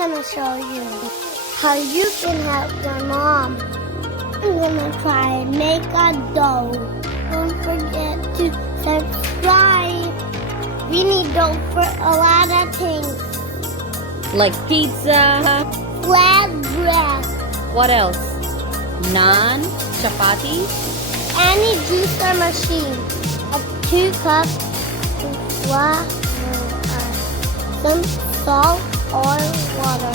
gonna show you how you can help your mom. I'm gonna try and make a dough. Don't forget to subscribe. We need dough for a lot of things. Like pizza. Flat bread. What else? Naan, chapati. Any juicer machine. 2 cups of flour, some salt or water.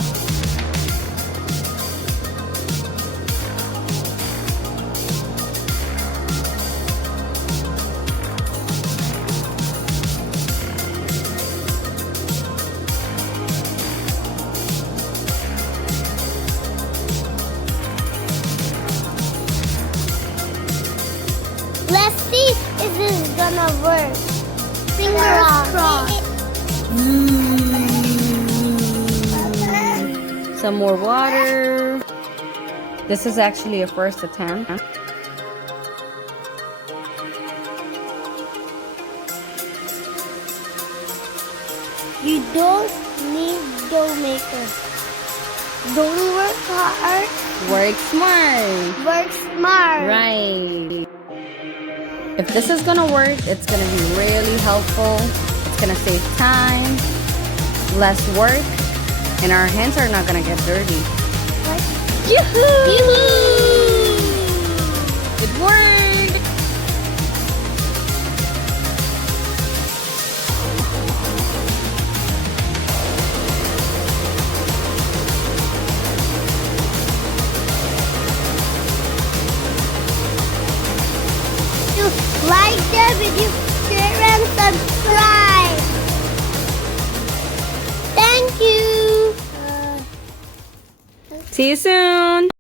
Let's see if this is gonna work. Fingers crossed. Some more water. This is actually a first attempt. You don't need dough maker. Don't work hard. Work smart. Work smart. Right. If this is gonna work, it's gonna be really helpful. It's gonna save time, less work, and our hands are not gonna get dirty. Yoo-hoo! Yoo-hoo! It worked! Like the video, share and subscribe. Thank you. See you soon!